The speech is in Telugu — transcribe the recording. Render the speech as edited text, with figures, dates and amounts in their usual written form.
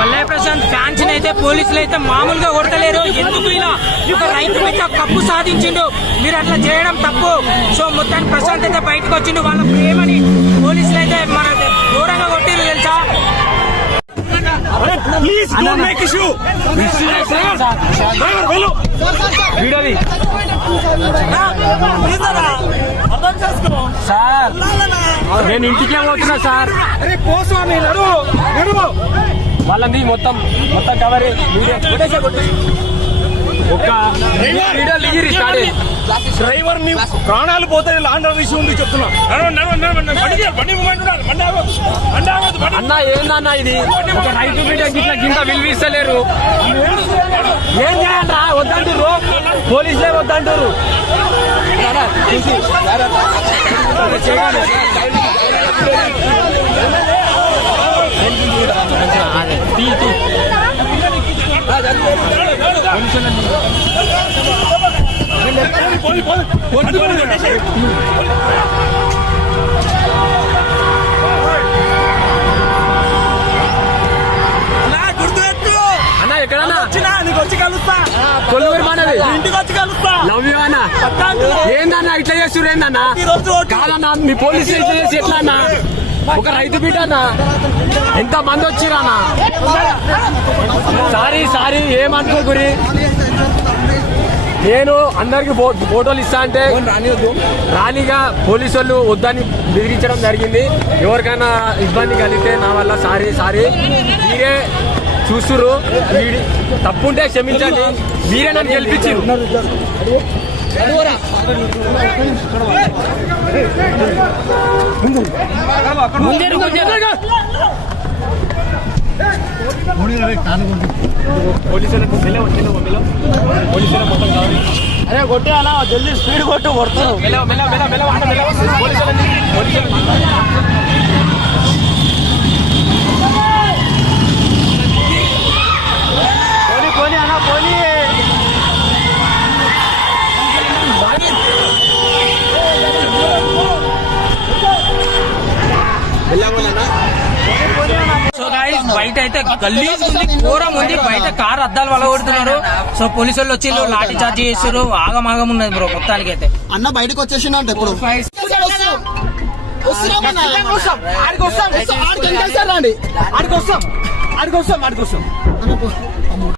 పల్లె ప్రశాంత్ ఫ్యాన్స్ అయితే పోలీసులు అయితే మామూలుగా కొడతలేరు. ఎందుకు ఇలా ఒక రైతు మీద కప్పు సాధించిండు, మీరు అట్లా చేయడం తప్పు. సో మొత్తానికి ప్రశాంత్ అయితే బయటకు వచ్చిండు. వాళ్ళ ప్రేమని పోలీసులు అయితే మన ఘోరంగా కొట్టిరు తెలుసా. సార్ నేను ఇంటికే పోతున్నా సార్. వాళ్ళని మొత్తం కవర్ ఒక డ్రైవర్ ని ప్రాణాలు పోతే లాండర్ విషయం ఉంది చెప్తున్నా. అన్న ఏందన్నా ఇది, ఒక రైతు బిడ్డ గింత విలువిస్తలేరు. ఏం చేయాలరా, వద్దంటారు పోలీసులే వద్దంటారు. అన్నా ఎక్కడన్నా నీకు వచ్చి కలుస్తా, కొల్లూరు మనది ఇంటికి వచ్చి కలుస్తా. లవ్ యూ అన్న. ఏందన్నా ఇట్లా చేస్తున్నారు ఏందన్నా? కాదన్నా మీ పోలీసులు ఇట్లా చేసి ఎట్లా అన్నా? ఒక రైతు బిడ్డ అన్నా, ఎంత మంది వచ్చిరానా? సారీ ఏమనుకోకురి. నేను అందరికి ఫోటోలు ఇస్తా అంటే రానిగా పోలీసు వాళ్ళు వద్దని బెదిరించడం జరిగింది. ఎవరికైనా ఇబ్బంది కలిగితే నా వల్ల సారీ. మీరే చూస్తురు, తప్పుంటే క్షమించండి. మీరే నన్ను గెలిపించారు. అరే కొట్టే అలా జల్దీ స్పీడ్ కొడుతున్నారు. పోనీ అన్నా పోనీ. సో గైస్ బయట అయితే గలీజ్ ఉంది, ఘోరం ఉంది. బయట కారు అద్దాలు వల్ల కొడుతున్నారు. సో పోలీసు వాళ్ళు వచ్చి లాఠీ చార్జ్ చేస్తారు. ఆగమాగం ఉన్నది బ్రో మొత్తానికి అయితే. అన్న బయటకు వచ్చేసిందంటే ఇప్పుడు ఆడికొస్తాం